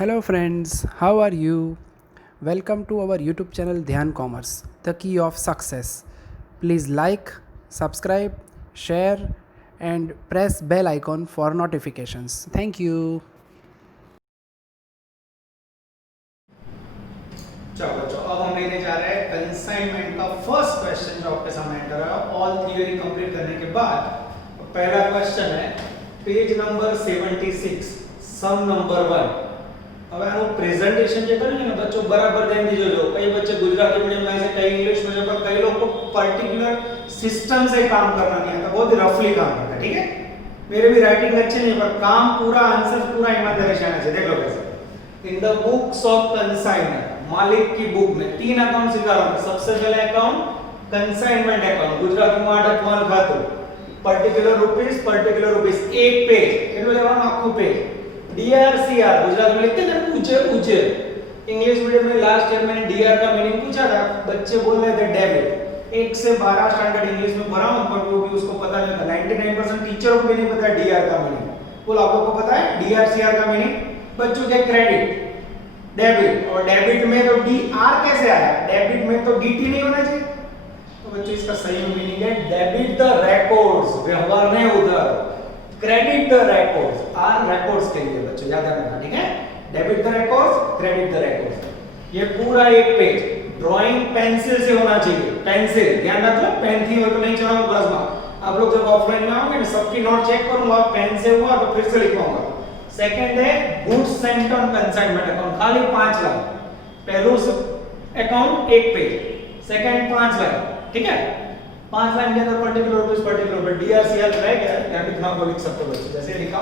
Hello friends, how are you? Welcome to our YouTube channel Dhyan Commerce, the key of success. Please like, subscribe, share and press bell icon for notifications. Thank you. चलो बच्चों, अब हम लेने जा रहे हैं consignment का first question जो आपके सामने एंटर है। ऑल थियरी कंप्लीट करने के बाद पहला क्वेश्चन है पेज नंबर 76 सम नंबर 1। હવે આનું પ્રેઝન્ટેશન જે કર્યું છે ને બચ્ચો બરાબર ધ્યાન દીજો। જો કઈ બચ્ચે ગુજરાતી મીડિયમ में से कई इंग्लिश मीडियम पर कई लोग को पर्टिकुलर सिस्टम से काम करना नहीं आता, बहुत रफली काम करता है। ठीक है, मेरे भी राइटिंग अच्छे नहीं पर काम पूरा आंसर पूरा ईमानदारी से आना चाहिए। देख लो कैसे इन द बुक्स ऑफ कंसाइनमेंट मालिक की बुक में 3 अकाउंट सिखा रहा हूं। सबसे पहले अकाउंट कंसाइनमेंट अकाउंट गुजराती में अटकवाल खाતું पर्टिकुलर रुपीस एक पेज કેટલું લેવાનું આખું पेज DRCR गुजराती में लिखते हैं ऊंचे। इंग्लिश मीडियम में लास्ट ईयर मैंने डीआर का मीनिंग पूछा था, बच्चे बोल रहे थे डेबिट। 1 से 12 स्टैंडर्ड इंग्लिश में पढ़ा हूं पर वो भी उसको पता नहीं था। 99% टीचरों को भी नहीं पता डीआर का मीनिंग। बोलो आप लोगों को पता है DRCR का मीनिंग? बच्चों के क्रेडिट डेबिट, और डेबिट में तो डीआर कैसे आया? डेबिट में तो डीटी नहीं होना चाहिए। तो बच्चों इसका सही मीनिंग है डेबिट द रिकॉर्ड्स, व्यवहार नहीं उधार। Credit the records, are records के लिए बच्चों याद रखना। ठीक है, debit the records, credit the records. ये पूरा एक पेज ड्राइंग पेंसिल से होना चाहिए। पेंसिल ध्यान रखो, पेन थी हो तो नहीं चलाओ क्लास में। आप लोग जब ऑफलाइन में आओगे ना सबकी नोट चेक करूंगा, पेन से हुआ तो फिर से लिखवाऊंगा। सेकंड है goods sent on consignment account, खाली 5 लाख। पहलू अकाउंट एक पेज, सेकंड 5 लाख। ठीक है, 5 लाइन के अंदर पर्टिकुलर डीआरसीआर रह गया, यहां कितना को लिख सकते हो बच्चे। जैसे लिखा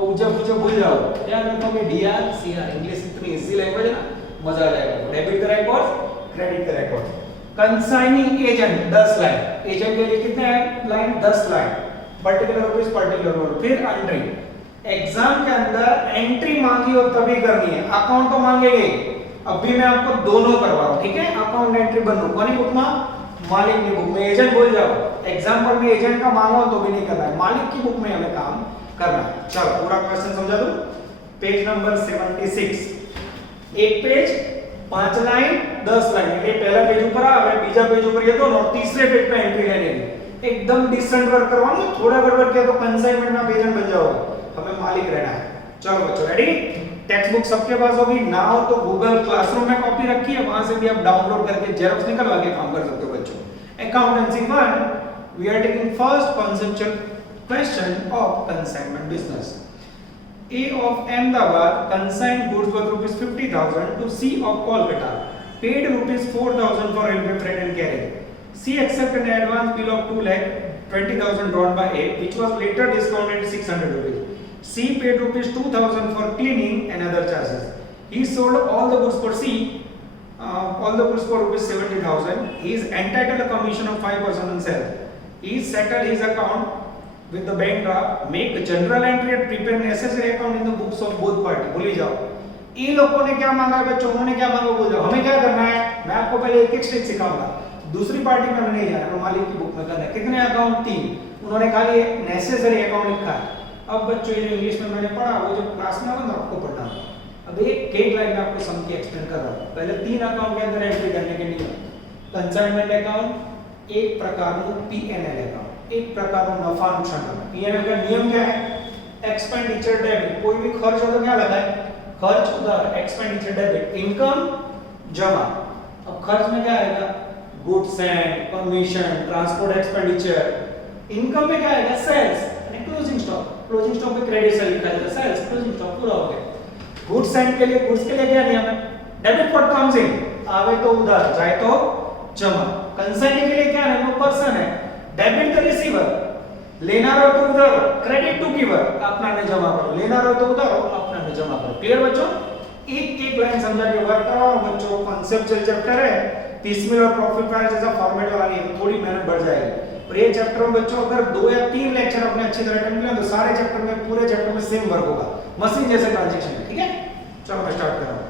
उज्जै पूछो भूल जाओ, याद रखोगे डीआरसीआर। इंग्लिश इतनी इजी लैंग्वेज है ना, मजा आ जाएगा। Debit the records, credit the records. Consigning agent 10 line, agent के लिए कितने लाइन? 10 लाइन। पर्टिकुलर फिर एंट्री। एग्जाम के अंदर एंट्री मांगी हो तभी करनी है, अकाउंट तो मांगेंगे। अभी मैं आपको दोनों करवा रहा हूं। ठीक है, अकाउंट एंट्री बनो कौन बुक में? मालिक की बुक में। एजेंट भूल जाओ, एग्जाम में एजेंट का मांगो तो भी नहीं करना है, मालिक की बुक में हमें काम करना है। चलो पूरा क्वेश्चन समझा दो। पेज नंबर 76 एक पेज 5 लाइन 10 लाइन। ये पहला पेज ऊपर आवे, बीजा पेज ऊपर ये दोनों, और तीसरे पेज पे एंट्री लेने की। एकदम डिसेंट वर्क करवाना, थोड़ा गड़बड़ किया तो कंसाइनमेंट में एजेंट बन जाओगे। हमें मालिक रहना है। चलो बच्चों रेडी? टेक्स्ट बुक सबके पास होगी ना हो तो गूगल क्लासरूम में कॉपी रखी है, वहां से भी आप डाउनलोड करके जेरॉक्स निकलवा के काम कर सकते हो बच्चों। Accountancy 1, we are taking first conceptual question of consignment business. A of Ahmedabad consigned goods worth rupees 50,000 to C of Kolkata, paid rupees 4,000 for railway freight and carriage. C accepted an advance bill of 2,20,000 drawn by A, which was later discounted 600 rupees. C paid rupees 2,000 for cleaning and other charges. He sold all the goods for C. All the goods for rupees 70,000. He is entitled a commission of 5% on sale. He settled his account with the bank draft. Make general entry and prepare necessary account in the books of both party. भूल जाओ। इन लोगों ने क्या मांगा है बच्चों, उन्होंने क्या मांगा भूल जाओ। हमें क्या करना है, मैं आपको पहले एक एक स्टेज सिखाऊंगा। दूसरी पार्टी में नहीं जाना, तो मालिक की बुक में करना है। कितने अकाउंट? 3। उन्होंने खाली नेसेसरी अकाउंट लिखा है। अब बच्चों ये जो इंग्लिश में मैंने पढ़ा वो जो क्लास में होगा आपको पढ़ना है। अब एक लाइन में आपको सम की एक्सप्लेन कर रहा हूं। पहले 3 अकाउंट के अंदर एंट्री करने के नियम। कंसाइनमेंट अकाउंट एक प्रकारનું पीएनएल अकाउंट, एक प्रकारનું नफा नुकसान खाता। पीएनएल का नियम क्या है? एक्सपेंडिचर डेबिट, कोई भी खर्च हो तो क्या लगता है? खर्च उधार, एक्सपेंडिचर डेबिट। इनकम जमा। अब खर्च में क्या आएगा? Goods and commission, transport expenditure. Income में क्या आएगा? Sales and closing stock. Closing stock में क्रेडिट से लिखा जाता है, सेल्स क्लोजिंग स्टॉक पूरा हो गया। गुड्स एंड के लिए क्या नियम है? डेबिट व्हाट कम्स इन, आवे तो उधार जाए तो जमा। कंसाइनिंग के लिए क्या है? वो पर्सन है। डेबिट द रिसीवर, लेना रहो तो उधार, क्रेडिट टू गिवर, अपना ने जमा करो। लेना रहो तो उधार, अपना ने जमा करो। क्लियर बच्चों? एक लाइन समझा के वर्क कराओ बच्चों। कॉन्सेप्चुअल चैप्टर है, पीसमेल और प्रॉफिट प्राइस जैसा फॉर्मेट वाला नहीं है, थोड़ी मेहनत बढ़ जाएगी। और ये चैप्टर में बच्चों अगर 2 या 3 लेक्चर अपने अच्छी तरह अटेंड किया तो सारे चैप्टर में पूरे चैप्टर में सेम वर्क होगा, मशीन जैसे ट्रांजैक्शन है। ठीक है, चलो मैं स्टार्ट कर रहा हूं।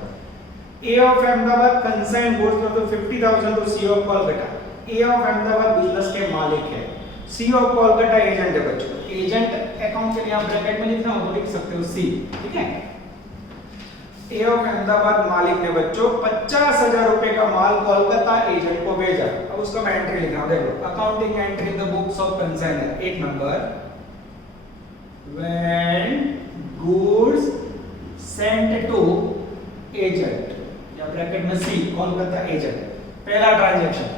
A of Ahmedabad consigned goods worth 50,000 to C of Kolkata. A of Ahmedabad business के मालिक है, C of Kolkata एजेंट है बच्चों। एजेंट अकाउंट के लिए आप ब्रैकेट में लिखना हो तो लिख सकते हो C। ठीक है, ए ऑफ अहमदाबाद मालिक ने बच्चों 50,000 रुपए का माल कोलकाता एजेंट को भेजा। अब उसका मैं एंट्री लिख रहा हूं, देखो accounting entry in the books of consignor. एक number, when goods sent to agent या ब्रैकेट में सी कोलकाता एजेंट। पहला ट्रांजैक्शन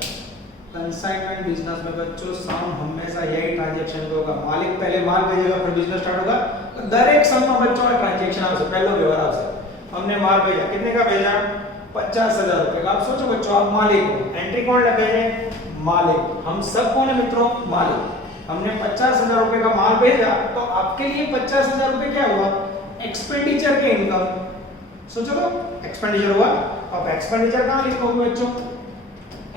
कंसाइनमेंट बिजनेस में बच्चों सम हमेशा यही ट्रांजैक्शन पे होगा। मालिक पहले माल भेजेगा फिर बिजनेस स्टार्ट होगा, तो दर एक सम में बच्चों का ट्रांजैक्शन आपसे पहला व्यवहार आपसे। हमने माल भेजा, कितने का भेजा? 50,000 रुपए का। आप सोचो बच्चों, आप मालिक हो, एंट्री कौन लगाएंगे? मालिक। हम सब कौन है मित्रों? मालिक। हमने 50,000 रुपए का माल भेजा, तो आपके लिए 50,000 रुपए क्या हुआ? एक्सपेंडिचर के इनकम। सोचो तो एक्सपेंडिचर हुआ। अब एक्सपेंडिचर कहां लिखोगे बच्चों?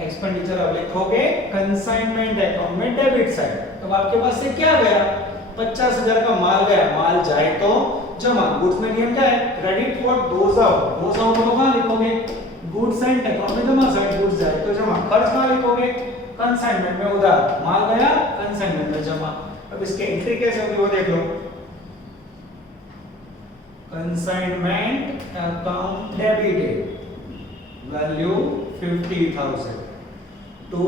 एक्सपेंडिचर अब लिखोगे कंसाइनमेंट अकाउंट में डेबिट साइड। तो आपके पास से क्या गया? 50,000 का माल गया, माल जाए तो जमा। गुड्स में नियम क्या है? Credit for those out. Those out को कहां लिखोगे? गुड्स एंड अकाउंट में जमा साइड, गुड्स जाए तो जमा। खर्च कहां लिखोगे? कंसाइनमेंट में उधार। माल गया कंसाइनमेंट में जमा। अब इसके एंट्री कैसे होगी वो देख लो। Consignment account debited, value 50,000 to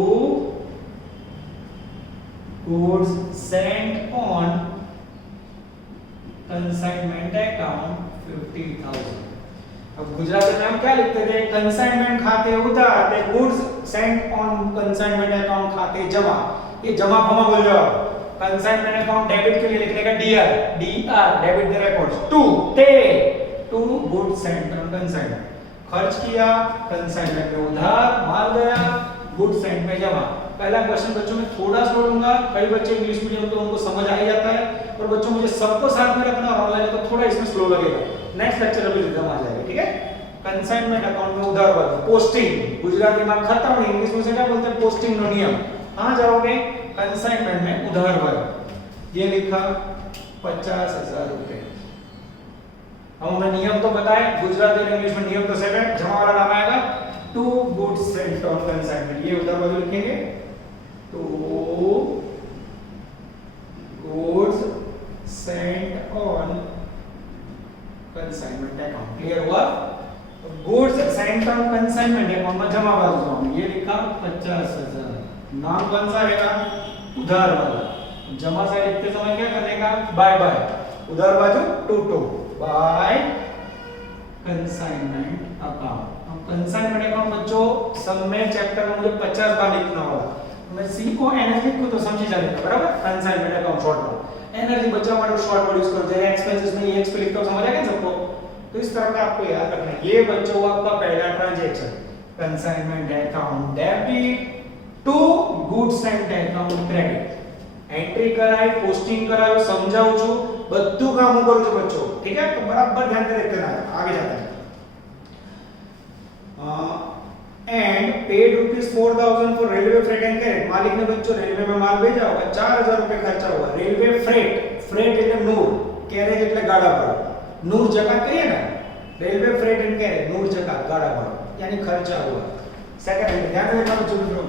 goods sent on consignment account 50,000। अब गुजराती में हम क्या लिखते थे? कंसाइनमेंट खाते उधार, थे goods sent on consignment account खाते जमा। ये जमा फमा बोल जाओ। कंसाइनमेंट अकाउंट डेबिट के लिए लिख लेगा DR debit the records to goods sent on consignment. खर्च किया कंसाइनमेंट में उधार, माल गया गुड्स सेंट में जमा। पहला क्वेश्चन बच्चों में थोड़ा स्लो लूंगा, कई बच्चे इंग्लिश मीडियम तो उनको समझ आ ही जाता है, और बच्चों मुझे सबको साथ में रखना और ऑनलाइन तो थोड़ा इसमें स्लो लगेगा। नेक्स्ट लेक्चर अभी रिदम आ जाएगा, ठीक है। कंसाइनमेंट अकाउंट में उधार वाला पोस्टिंग, गुजराती में खत्म, इंग्लिश में से क्या बोलते हैं? पोस्टिंग नो नियम। कहां जाओगे? कंसाइनमेंट में उधार वाला। ये लिखा 50,000 रुपए। अब हमें नियम तो बताए, गुजराती और इंग्लिश में नियम तो सेम है। जमा वाला नाम आएगा to goods sent on consignment. ये उधर बाजू लिखेंगे to goods sent on consignment account. Clear हुआ? Goods sent on consignment account में जमा बाजू ये लिखा 50,000। नाम कौन सा रहेगा? उधार वाला। जमा से लिखते समय क्या करने का? By by. उधार बाजू टू बाय कंसाइनमेंट अकाउंट। अब कंसाइनमेंट अकाउंट बच्चों सब में चैप्टर में मुझे 50 बार लिखना होगा। मैं सी को एनर्जी को तो समझी जाएगा, बराबर। कंसाइनमेंट अकाउंट शॉर्ट में एनर्जी बच्चा हमारा शॉर्ट वर्ड यूज कर देगा। एक्सपेंसेस में ये एक्स पे लिखता हूं, समझ आ गया सबको? तो इस तरह का आपको याद रखना है। ये बच्चों आपका पहला transaction consignment account debit to goods and account credit. Entry कराई, पोस्टिंग करायो, समझाऊं છું, બધું કામ કરું છું બચ્ચો, ठीक है। तो बराबर ध्यान से देखते रहना, आगे जाते हैं। And paid ₹4,000 for railway freight and carrot. मालिक ने बच्चों रेलवे में माल भेजा होगा, 4,000 रुपए खर्चा हुआ। रेलवे फ्रेट, फ्रेट એટલે નૂર, કેરેજ એટલે ગાડા ભાડું। નૂર જકાત કહીએ ને, रेलवे फ्रेट एंड कैरेज नूर जकात गाड़ा भाड़ा यानी खर्चा हुआ। सेकंड ध्यान रखना बच्चों मित्रों,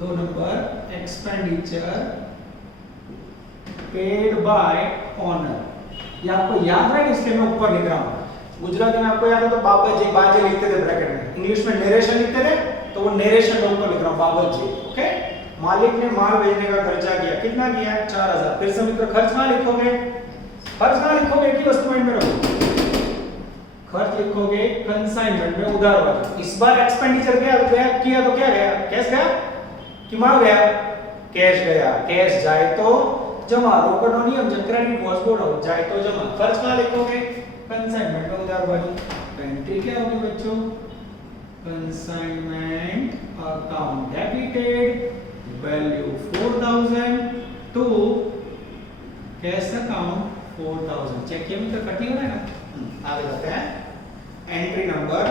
2 number expenditure paid by honour. ये आपको याद है, इसलिए मैं ऊपर लिख रहा हूं। गुजराती में आपको याद है तो बाबा जी बाजे लिखते थे ब्रैकेट में, इंग्लिश में नरेशन लिखते थे तो वो नरेशन में ऊपर लिख रहा हूं बाबा जी। ओके, मालिक ने माल भेजने का खर्चा किया, कितना किया? 4,000। फिर से मित्र खर्च कहां लिखोगे? खर्च कहां लिखोगे? एक ही वस्तु माइंड में रखो, खर्च लिखोगे कंसाइनमेंट में उधार वाला। इस बार एक्सपेंडिचर किया तो क्या गया? कैश गया कि माल गया? कैश गया। कैश जाए तो जमा, रोकड़નો નિયમ છે, ક્રેડિટ વોઝ બોર્ડ આઉટ, जाए तो जमा। खर्च कहां लिखोगे? कंसाइनमेंट में उधार वाली। एंट्री क्या होगी बच्चों? Consignment account debited value 4,000 to cash account 4,000। Check किया मित्र, कटी हो रहा है ना? आगे जाते हैं। एंट्री नंबर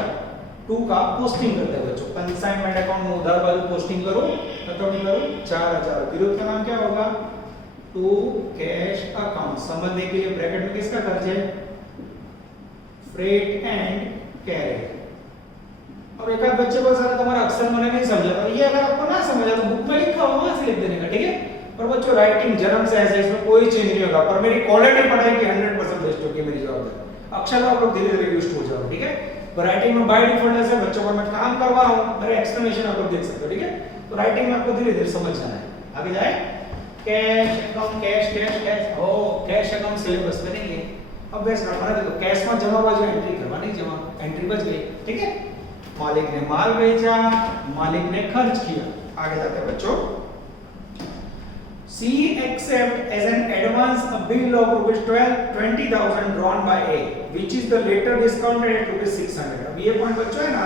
2 का पोस्टिंग करते हैं बच्चों। कंसाइनमेंट अकाउंट में उधार वाली पोस्टिंग करो, अकाउंट करो 4,000। विरुद्ध का नाम क्या होगा? To cash account. समझने के लिए ब्रैकेट में किसका खर्च है? Freight and carriage. अब एक आध बच्चे बोल सकते तुम्हारा अक्षर मैंने नहीं समझा, तो ये अगर आपको ना समझा तो बुक में लिखा होगा वहां से लिख देने का, ठीक है। पर बच्चों राइटिंग जन्म से ऐसे, इसमें कोई चेंज नहीं होगा, पर मेरी क्वालिटी पढ़ाई की 100% बेस्ट होगी मेरी जवाबदारी। अक्षर आप लोग धीरे धीरे यूज्ड हो जाओ, ठीक है। तो राइटिंग में बाय डिफॉल्ट ऐसे बच्चों को मैं काम करवा रहा हूँ, मेरे एक्सप्लेनेशन आप लोग देख सकते हो, ठीक है। तो राइटिंग में आपको धीरे धीरे समझ जाना है। आगे जाए, cash account, cash cash cash, oh cash account syllabus में नहीं है। अब बेस्ट ना देखो, कैश में जमा बाजू एंट्री करवानी, जमा एंट्री बच गई, ठीक है। मालिक ने माल बेचा, मालिक ने खर्च किया। आगे जाते हैं बच्चों, C accept as an advance a bill of ₹20,000 drawn by A, which is the later discounted at ₹600। अब ये पॉइंट बच्चों है ना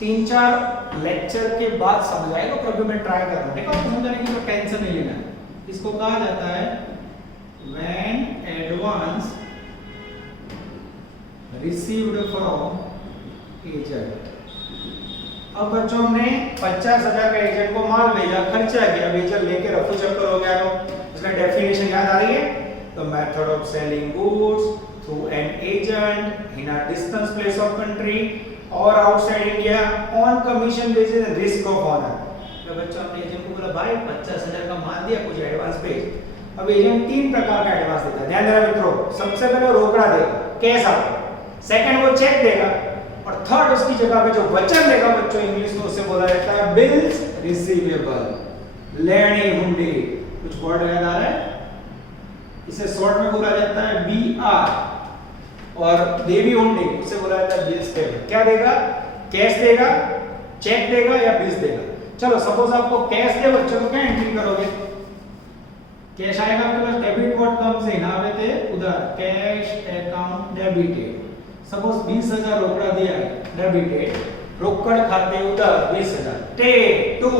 3-4 लेक्चर के बाद समझ आएगा, तो अभी मैं ट्राई कर रहा हूँ, ठीक है। आपको समझाने की तो टेंशन नहीं लेना। इसको कहा जाता है when advance received from agent। अब बच्चों हमने 50,000 का एजेंट को माल भेजा, खर्चा किया, एजेंट लेके रफू चक्कर हो गया, तो इसका डेफिनेशन याद आ रही है। The method of selling goods through an agent in a distance place of country और outside India on commission basis and risk of owner. तो बच्चों हमने एजेंट को बोला भाई 50,000 का माल दिया, कुछ एडवांस भेज। अब एजेंट 3 प्रकार का एडवांस देता है, ध्यान देना मित्रों। सबसे पहले रोकड़ा देगा, कैश आपको, सेकंड वो चेक देगा, और थर्ड उसकी जगह पे जो वचन देगा बच्चों इंग्लिश में उसे बोला जाता है बिल्स रिसीवेबल, लेनी हुंडी। कुछ वर्ड याद आ रहा है? इसे शॉर्ट में बोला जाता है BR। और देवी हुंडी उसे बोला जाता है बिल्स पेबल। क्या देगा? कैश देगा, चेक देगा या बिल्स देगा। चलो सपोज आपको कैश दे बच्चों, तो क्या एंट्री करोगे? कैश आएगा आपके पास, डेबिट व्हाट कम्स इन, आवे थे उधर कैश अकाउंट डेबिटेड। सपोज 20,000 रोकड़ा दिया है, डेबिटेड, रोकड़ खाते उधर 20,000। टेक टू,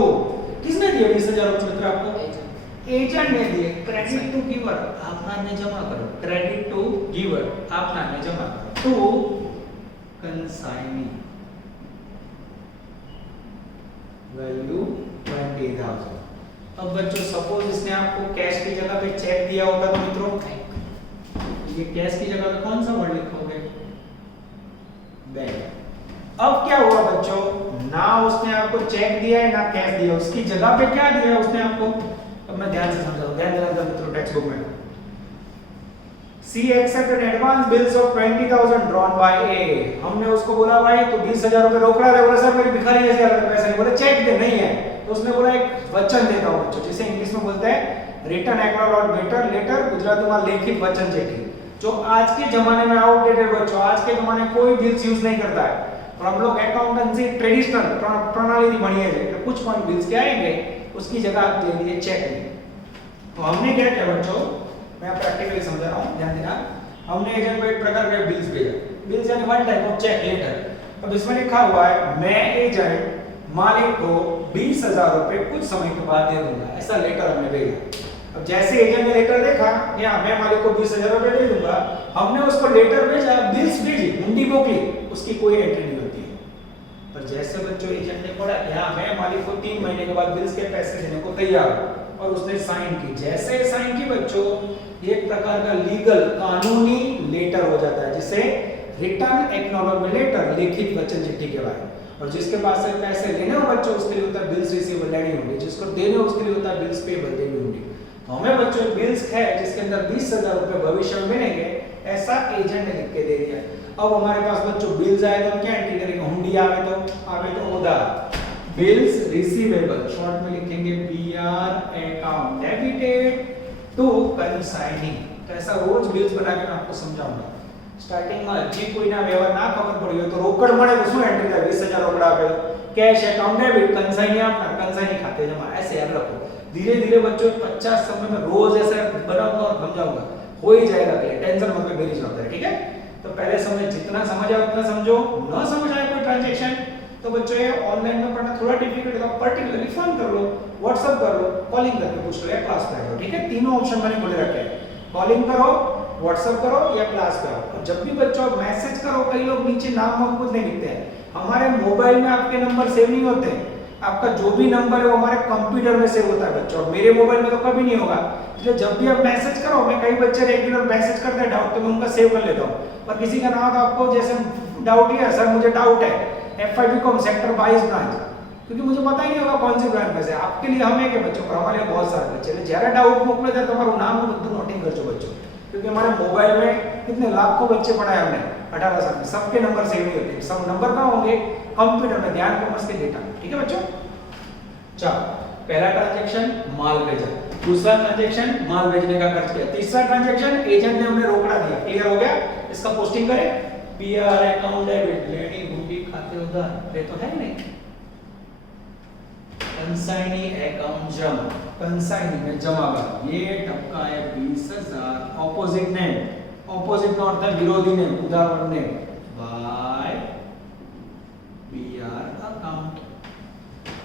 किसने दिया 20,000 रुपए मित्र आपको? एजेंट ने दिए। क्रेडिट टू गिवर, आपना ने जमा करो। क्रेडिट टू गिवर, आपना ने जमा करो। To consignee, value 20,000। अब बच्चों सपोज इसने आपको कैश की जगह पे चेक दिया होता तो मित्रों ये कैश की जगह पे कौन सा वर्ड लिखोगे? बैंक। अब क्या हुआ बच्चों, ना उसने आपको चेक दिया है ना कैश दिया, उसकी जगह पे क्या दिया है उसने आपको? अब मैं ध्यान से समझाऊं, ध्यान देना मित्रों टेक्स्ट बुक में। C accepted advance bills of 20,000 drawn by A। हमने उसको बोला भाई तो 20,000 रुपए रोकड़ा दे, बोला सर मेरी भिखारी जैसे हालत पैसे नहीं, बोले चेक दे, नहीं है तो उसने बोला एक वचन देता हूं बच्चों, जिसे इंग्लिश में बोलते हैं रिटन एक्नॉलेजमेंट लेटर, गुजराती में लिखित वचन चिट्ठी, जो आज के जमाने में आउटडेटेड बच्चों, आज के जमाने में कोई बिल्स यूज नहीं करता है। और हम लोग अकाउंटेंसी ट्रेडिशनल प्रणाली की बढ़िया है, तो कुछ पॉइंट बिल्स के आएंगे, उसकी जगह ले लिए चेक ले। तो हमने क्या किया बच्चों, मैं प्रैक्टिकली समझा रहा हूं, ध्यान देना। हमने एजेंट को एक प्रकार के बिल्स भेजा, बिल्स यानी one type of cheque letter. अब इसमें लिखा हुआ है मैं एजेंट मालिक को 20,000 रुपए कुछ समय के बाद दे दूंगा, ऐसा लेटर हमने भेजा। अब जैसे एजेंट ने लेटर देखा, या मैं मालिक को 20,000 रुपए दे दूंगा, हमने उसको लेटर भेजा, बिल्स भेजी, हुंडी मोकली, उसकी कोई एंट्री नहीं होती है। पर जैसे बच्चों एजेंट ने पढ़ा यहाँ मैं मालिक को 3 महीने के बाद बिल्स के पैसे देने को तैयार हूं, और उसने साइन की, जैसे साइन की बच्चों एक प्रकार का लीगल कानूनी लेटर हो जाता है, जिसे रिटर्न एक्नॉलेजमेंट लेटर, लिखित वचन चिट्ठी के बाद। और जिसके पास से पैसे लेने हो बच्चों उसके लिए होता है बिल्स रिसीवेबल लेनी होगी, जिसको देने हो उसके लिए होता है बिल्स पेबल देनी होगी। तो हमें बच्चों बिल्स है जिसके अंदर 20,000 रुपए भविष्य में मिलेंगे, ऐसा एजेंट ने लिख के दे दिया। अब हमारे पास बच्चों बिल्स आए तो हम क्या एंट्री करेंगे? हुंडी आवे तो उधार, बिल्स रिसीवेबल, शॉर्ट में लिखेंगे BR अकाउंट डेबिटेड टू कंसाइनिंग। तो ऐसा रोज बिल्स बना के मैं आपको समझाऊंगा। स्टार्टिंग में जी कोई ना व्यवहार ना खबर पड़ी हो तो रोकड़ મળે तो શું एंट्री થાય? 20,000 रोकड़ा આપે, कैश अकाउंट डेबिट, कंसाइनी आपका, कंसाइनी खाते जमा, ऐसे याद रखो। धीरे धीरे बच्चों 50 समय में रोज ऐसे बनाऊंगा और समझाऊंगा, हो ही जाएगा क्लियर, टेंशन मत लो, मेरी जवाबदारी, ठीक है। तो पहले समय जितना समझ आए उतना समझो, ना समझ आए कोई ट्रांजैक्शन तो बच्चों ये ऑनलाइन में पढ़ना थोड़ा डिफिकल्ट है, पर्टिकुलरली फोन कर लो, व्हाट्सएप कर लो, कॉलिंग करके पूछ लो या क्लास में आओ, ठीक है। तीनों ऑप्शन मैंने खुले रखे हैं, कॉलिंग करो, व्हाट्सएप करो या क्लास पे आओ। और जब भी बच्चों मैसेज करो, कई लोग नीचे नाम वाम कुछ नहीं लिखते हैं, हमारे मोबाइल में आपके नंबर सेव नहीं होते हैं, आपका जो भी नंबर है वो हमारे कंप्यूटर में सेव होता है बच्चों, मेरे मोबाइल में तो कभी नहीं होगा। इसलिए जब भी आप मैसेज करो, मैं कई बच्चे रेगुलर मैसेज करते हैं डाउट, तो मैं उनका सेव कर लेता हूँ। पर किसी का नाम आपको जैसे डाउट है, सर मुझे डाउट है FIBCom सेक्टर 22 ब्रांच, क्योंकि मुझे पता ही नहीं होगा कौन सी ब्रांच में से। आपके लिए हम है कि बच्चों पर हमारे बहुत सारे बच्चे हैं, जरा डाउट मोकले जाए तो हमारा नाम બધું नोटिंग करजो बच्चों, क्योंकि हमारे मोबाइल में कितने लाखों बच्चे पढ़ाए हमने, 18 साल में सबके नंबर सेम ही होते हैं। सब नंबर कहाँ होंगे? कंप्यूटर में, ध्यान कॉमर्स के डेटा में। ठीक है बच्चों, चलो पहला ट्रांजैक्शन माल भेजा, दूसरा ट्रांजैक्शन माल भेजने का खर्च किया, तीसरा ट्रांजैक्शन एजेंट ने हमें रोकड़ा दिया। क्लियर हो गया? इसका पोस्टिंग करें, पीआर अकाउंट डेबिट, लेनी हुंडी खाते उधार, ये तो है नहीं। कंसाइनी अकाउंट जमा, कंसाइनी में जमा कर, ये टपका है 20,000। ऑपोजिट नेम, ऑपोजिट का अर्थ है विरोधी नेम, उदाहरण नेम बाय बीआर अकाउंट।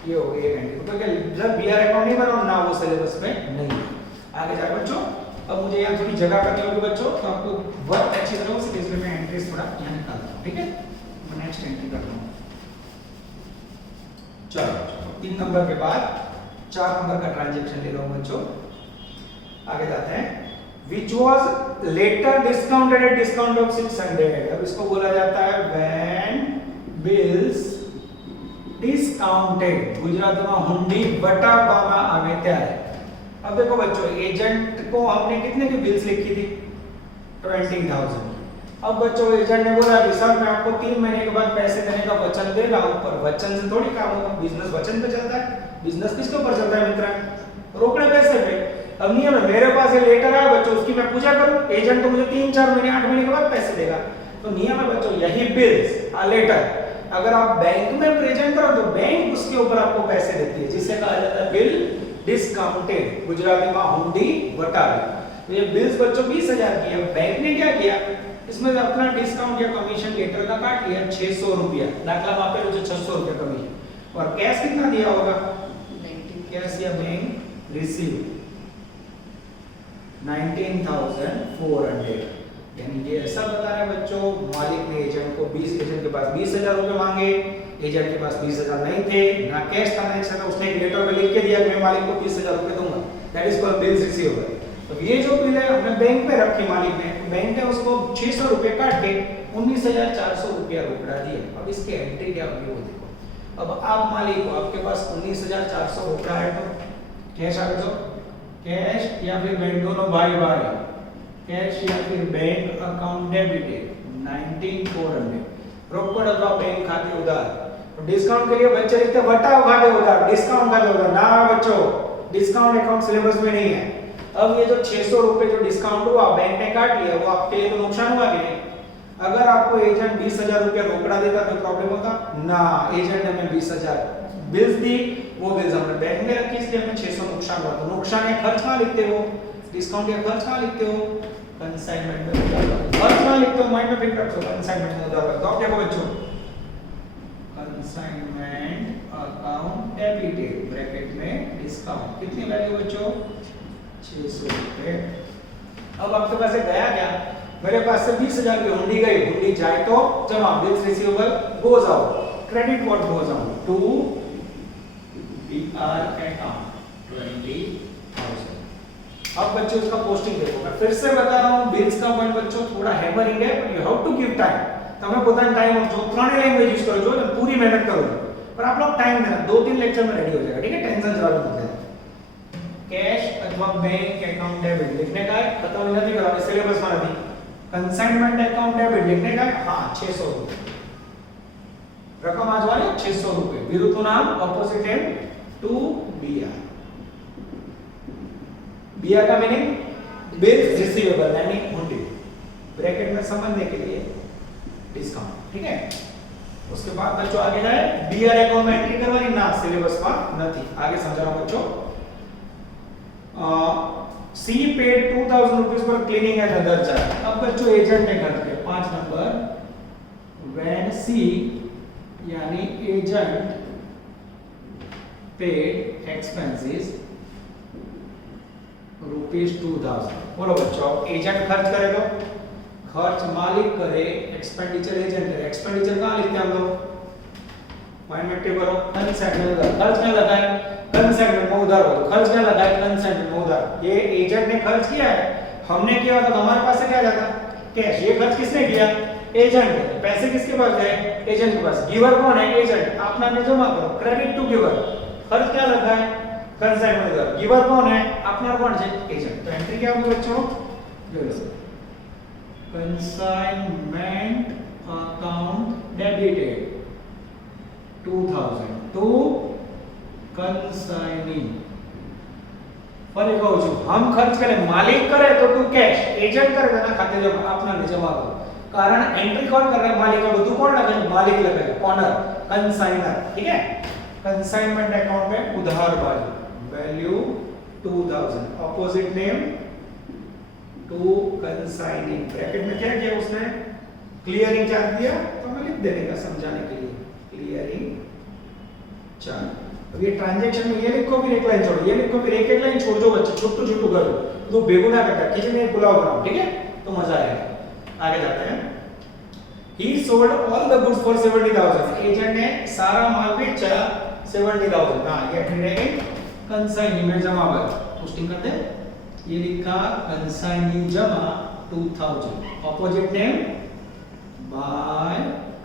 ये हो गई एंट्री, क्योंकि जब बीआर अकाउंट नहीं बनाओ ना वो सिलेबस में नहीं। आगे जाए बच्चों, अब मुझे यहाँ थोड़ी जगह करनी होगी बच्चों, तो आपको वर्क अच्छी तरह से इसलिए मैं एंट्रीज थोड़ा यहाँ निकालता हूँ। ठीक है, मैं नेक्स्ट एंट्री करता हूँ। चलो 3 नंबर के बाद 4 नंबर का ट्रांजैक्शन ले रहा हूँ बच्चों। आगे जाते हैं, which was later discounted at discount of 600। अब इसको बोला जाता है when bills discounted, गुजरात में हुंडी बटावવામાં આવે ત્યારે। अब देखो बच्चों, एजेंट को हमने कितने की बिल्स लिखी थी? 20,000। अब बच्चों एजेंट ने बोला कि सर मैं आपको 3 महीने के बाद पैसे देने का वचन दे रहा हूं, पर वचन से थोड़ी काम होगा, बिजनेस वचन पे चलता है। बिजनेस किसके ऊपर चलता है मित्र? रोकड़े पैसे पे। अब नियम है, मेरे पास ये लेटर आया बच्चों, उसकी मैं पूजा करूं, एजेंट तो मुझे 3-4 महीने 8 महीने के बाद पैसे देगा। तो नियम है बच्चों, यही बिल्स आ लेटर अगर आप बैंक में प्रेजेंट करो तो बैंक उसके ऊपर आपको पैसे देती है, जिसे कहा जाता है बिल डिस्काउंटेड, गुजराती में हुंडी वटावी। तो ये बिल्स बच्चों 20,000 की है। बैंक ने क्या किया, इसमें अपना डिस्काउंट या कमीशन लेटर का काट लिया 600 रुपया, दाखला में आपे जो 600 रुपया कमीशन। और कैश कितना दिया होगा? कैश या बैंक रिसीव 19,400। यानी ये ऐसा बता रहा है बच्चों, मालिक ने एजेंट को एजेंट के पास 20,000 रुपए मांगे, एजेंट के पास 20,000 नहीं थे, ना कैश ट्रांजैक्शन, उसने एक लेटर में लिख के दिया कि मैं मालिक को 20,000 रुपए दूंगा। That is called bills receivable. तो ये जो बिल है हमने बैंक में रखी मालिक ने, बैंक ने उसको 600 रुपए काट के 19,400 रुपया रोकड़ा दिया। अब इसकी एंट्री क्या होगी वो देखो। अब आप मालिक हो, आपके पास 19,400 रोकड़ा है, तो कैश आ दो, कैश या फिर बैंक, दोनों बाय बाय, कैश या फिर बैंक अकाउंट डेबिटेड 19,400, रोकड़ अथवा बैंक खाते उधार। तो डिस्काउंट के लिए बच्चे लिखते वटाव खाते उधार, डिस्काउंट खाते उधार ना बच्चों, डिस्काउंट अकाउंट सिलेबस में नहीं है। अब ये जो 600 रुपए जो डिस्काउंट हुआ बैंक ने काट लिया, वो आपके लिए तो नुकसान हुआ कि नहीं? अगर आपको एजेंट 20,000 रुपया रोकड़ा देता तो प्रॉब्लम होता ना। एजेंट ने हमें 20,000 बिल्स दी, वो बिल्स हमने बैंक में रखी, इसलिए हमें 600 नुकसान हुआ। तो नुकसान या खर्च कहाँ लिखते हो? डिस्काउंट या खर्च कहाँ लिखते हो? कंसाइनमेंट में उधार। खर्च कहाँ लिखते हो? माइंड में फिक्र रखो, कंसाइनमेंट में उधार। तो अब देखो बच्चों, कंसाइनमेंट अकाउंट डेबिटेड ब्रैकेट में डिस्काउंट, कितनी वैल्यू बच्चों? 600 रुपए। अब आपके पास से गया क्या? मेरे पास से 20,000 की हुंडी गई, हुंडी जाए तो जमा, bills receivable goes out, credit what goes out to BR account 20,000। अब बच्चों उसका पोस्टिंग देखो, मैं फिर से बता रहा हूं, बिल्स का पॉइंट बच्चों थोड़ा हैमरिंग है, but you have to give time. તમે પોતાનો ટાઈમ આપજો, 3 લેંગ્વેજ યુઝ કરો છો, પૂરી મહેનત કરો, पर आप लोग टाइम देना, 2-3 लेक्चर में रेडी हो जाएगा। ठीक है, टेंशन जरा मत लेना। कैश अथवा बैंक अकाउंट डेबिट लिखने का है, खत्म नहीं करना, सिलेबस में नहीं। कंसाइनमेंट अकाउंट डेबिट लिखने का है, हां 600 रुपए रकम आज वाले 600 रुपए, विरुद्ध नाम opposite and to BR. BR का मीनिंग बिल्स रिसीवेबल यानी हुंडी, ब्रैकेट में समझने के लिए डिस्काउंट। ठीक है, उसके बाद बच्चों आगे जाए, बीआर अकाउंट में एंट्री करवानी ना, सिलेबस में नहीं। आगे समझ रहा हूं बच्चों। C paid 2,000 rupees for cleaning as other charge. अब बच्चों एजेंट ने खर्च किया 5 नंबर, व्हेन सी यानी एजेंट पेड एक्सपेंसेस ₹2,000। बोलो बच्चों, एजेंट खर्च करे तो खर्च मालिक करे, एक्सपेंडिचर एजेंट करे। एक्सपेंडिचर कहां लिखते हैं हम लोग? माइंड में टिक करो, कंसाइनमेंट। खर्च क्या लगा है? कंसाइनमेंट में उधार हो, तो खर्च क्या लगा है? कंसाइनमेंट में उधार। ये एजेंट ने खर्च किया है, हमने किया तो हमारे पास से क्या जाता? कैश। ये खर्च किसने किया? एजेंट ने। पैसे किसके पास गए? एजेंट के पास। गिवर कौन है? एजेंट। अपना ने जमा करो, क्रेडिट टू गिवर। खर्च क्या लगा है? कंसाइनमेंट उधार। गिवर कौन है? अपना कौन है? एजेंट। तो एंट्री क्या होगी बच्चों? Consignment account debited 2000 to consignee. ફરી કહું છું, हम खर्च करे, मालिक करे तो टू कैश, एजेंट करे તેના ખાતે જમા આપનાને જમા કરો. કારણ एंट्री कौन कर रहा है? मालिक. का બધું કોણ લખે? मालिक લખેगा, ओनर, कंसाइनर. ठीक है. कंसाइनमेंट अकाउंट में उधार बाजू value 2000, opposite name to consigning. Bracket में क्या किया उसने? क्लियरिंग चार्ज दिया, तो मैं लिख देने का समझाने के लिए क्लियरिंग चार्ज. अब ये ट्रांजैक्शन में ये लिखो, फिर एक लाइन छोड़ो, ये लिखो, फिर एक लाइन छोड़ दो बच्चे, छोटू छोटू करो तो बेगुना करता किसी ने बुलाओ बनाओ. ठीक है, तो मजा आएगा. आगे जाते हैं. He sold all the goods for 70,000. Agent ने सारा माल बेचा 70,000. हाँ, ये रहेगी कंसाइनी में जमा बाय पोस्टिंग करते हैं. ये लिखा कंसाइनी जमा 2000, opposite name by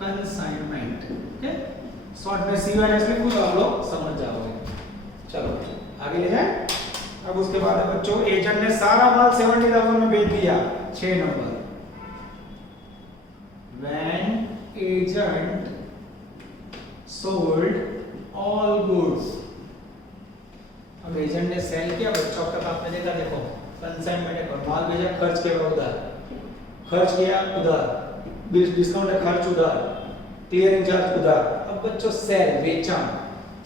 consignment. Okay, short में सीवाईएस लिखो तो आप लोग समझ जाओगे. चलो आगे ले जाए. अब उसके बाद है बच्चों, एजेंट ने सारा माल 70,000 में बेच दिया. 6 number. When agent sold all goods. अब एजेंट ने सेल किया बच्चों का आपने देखा, देखो कंसाइनमेंट है, माल भेजा, खर्च किया उधार, खर्च किया उधार, डिस्काउंट है, खर्च उधार, क्लियरिंग चार्ज उधार. अब बच्चों सेल, वेचाण.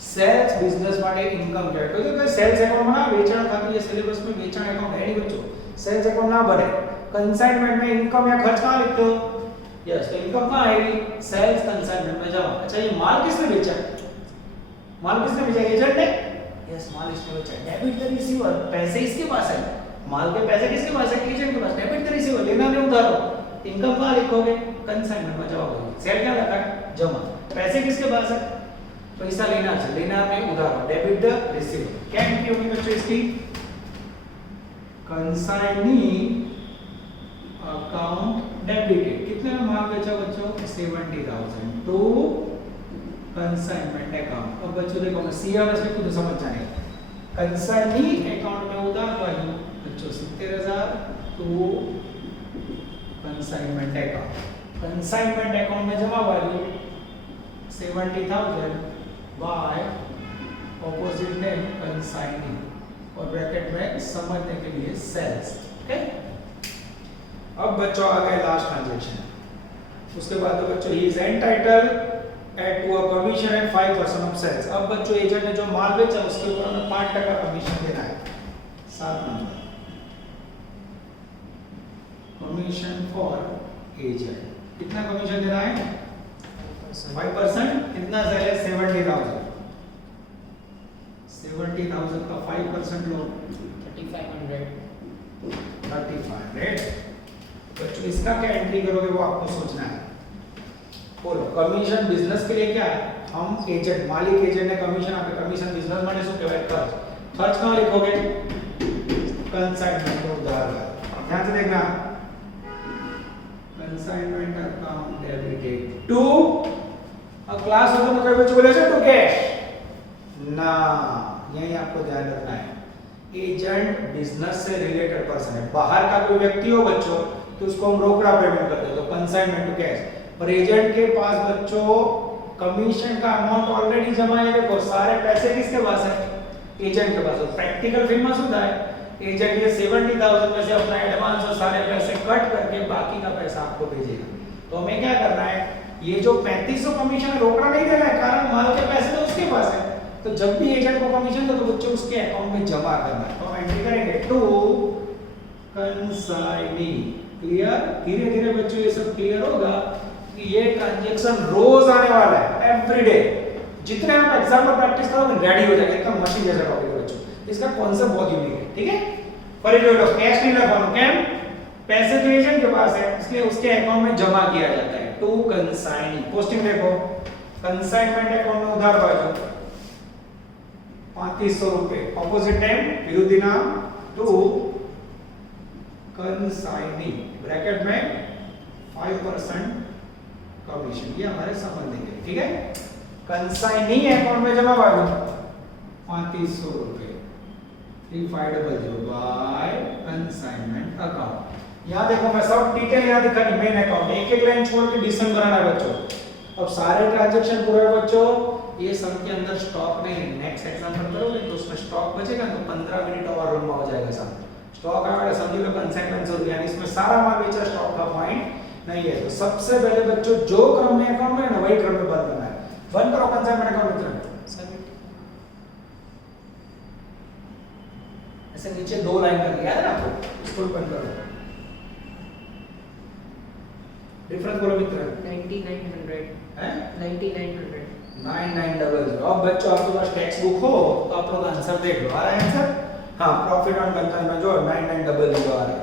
सेल्स बिजनेस માટે ઇન્કમ કહેવાય. તો કે સેલ્સ એકાઉન્ટ માં વેચાણ ખાતું, ये सिलेबस में वेचाण अकाउंट है नहीं बच्चों. सेल्स अकाउंट ना बने. कंसाइनमेंट में इनकम या खर्च कहां लिखते हो? यस, तो इनकम कहां आएगी? सेल्स कंसाइनमेंट में जमा. अच्छा, ये माल किसने बेचा? माल किसने बेचा? एजेंट ने. यस, माल इसने बेचा. डेबिट द रिसीवर, पैसे इसके पास है. माल के पैसे किसके पास है? एजेंट के पास. डेबिट द रिसीवर, लेना में उधार. इनकम कहां लिखोगे? कंसाइनमेंट में जमा होगी. सेल क्या लगा है? जमा. पैसे किसके पास है? पैसा लेना है, लेना में उधार. Debit the receiver. क्या एंट्री होगी बच्चों इसकी? Consignee account debited. कितने में माल बेचा बच्चों? 70,000 टू कंसाइनमेंट अकाउंट. अब बच्चों देखो, मैं सीआरएस में खुद समझ जाने. कंसाइनी अकाउंट में उधार वैल्यू बच्चों 70,000 to consignment account. Consignment account में जमा value 70,000 by opposite name consigning, और ब्रैकेट में समझने के लिए सेल्स. ओके. अब बच्चों आ गए लास्ट ट्रांजैक्शन. उसके बाद तो बच्चों he is entitled to a commission and 5% of sales. अब बच्चों एजेंट ने जो माल बेचा उसके ऊपर हमें 5% कमीशन देना है. 7 नंबर. Commission for agent. कितना कमीशन देना है? 5%. कितना सेल है? 70,000. 70,000 का 5% लो, 3500. बच्चों इसका क्या एंट्री करोगे वो आपको सोचना है. बोलो, कमीशन बिजनेस के लिए क्या है? हम एजेंट, मालिक एजेंट ने कमीशन आपके, कमीशन बिजनेस माने શું કહેવાય? खर्च. खर्च कहां लिखोगे? कंसाइनमेंट में उधार. ध्यान से देखना. Consignment account debited to. अब क्लास होता तो कई बच्चे बोले टू कैश ना. यही आपको ध्यान रखना है. एजेंट बिजनेस से रिलेटेड पर्सन है. बाहर का कोई व्यक्ति हो बच्चों तो उसको हम रोकड़ा पेमेंट करते हैं, तो कंसाइनमेंट टू कैश. पर एजेंट के पास बच्चों कमीशन का अमाउंट ऑलरेडी जमा है. देखो सारे पैसे किसके पास है? एजेंट के पास. प्रैक्टिकल फील्ड में सुधा है. एजेंट ये 70,000 में से अपना एडवांस और सारे पैसे कट करके बाकी का पैसा आपको भेजेगा. तो हमें क्या करना है? ये जो 3500 कमीशन रोकड़ा नहीं देना है, कारण माल के पैसे तो उसके पास है. तो जब भी एजेंट को कमीशन दो तो बच्चों उसके अकाउंट में जमा करना है. तो हम एंट्री करेंगे टू कंसाइनी. क्लियर? धीरे धीरे बच्चों ये सब क्लियर होगा कि ये ट्रांजैक्शन रोज आने वाला है, एवरीडे. जितने आप एग्जाम में प्रैक्टिस करोगे रेडी हो जाएगा. एकदम मशीन जैसा टॉपिक है बच्चों. इसका कॉन्सेप्ट बहुत यूनिक है. ठीक है. पर जो लोग कैश नहीं लगाओ, क्या पैसे तो एजेंट के पास है इसलिए उसके अकाउंट में जमा किया जाता है. To consignee. पोस्टिंग देखो, कंसाइनमेंट अकाउंट में उधार बाजू 3500 रुपए, अपोजिट नेम विरोधी नाम टू कंसाइनी. ब्रैकेट में 5% कमीशन. ये हमारे समझने के. ठीक है. कंसाइनी अकाउंट में जमा बाजू 3500 रुपए 3500 बाय कंसाइनमेंट अकाउंट. यहाँ देखो मैं सब डिटेल यहाँ दिखा दी मेन अकाउंट, एक एक लाइन छोड़ के दिसंबर आना बच्चों। अब सारे ट्रांजैक्शन पूरे हुए बच्चों, ये सम के अंदर स्टॉक नहीं है। नेक्स्ट एग्जांपल करोगे तो उसमें स्टॉक बचेगा तो 15 मिनट और लंबा हो जाएगा सम। स्टॉक आएगा समझ लो कंसाइनमेंट हो गया, यानी इसमें सारा माल बेचा स्टॉक का पॉइंट नहीं है। तो सबसे पहले बच्चों जो क्रम में अकाउंट है ना वही क्रम में बंद करना है। बंद करो कंसाइनमेंट अकाउंट मित्र। ऐसे नीचे दो लाइन कर दिया है ना आपको, इसको बंद करो। डिफरेंस बोलो मित्र। 9900 हैं 9900 9900। अब बच्चों आपके पास टेक्स्ट बुक हो तो आप लोग आंसर देख लो। आ रहा है आंसर? हाँ, प्रॉफिट ऑन कंसाइनमेंट जो 9900 आ रहा है।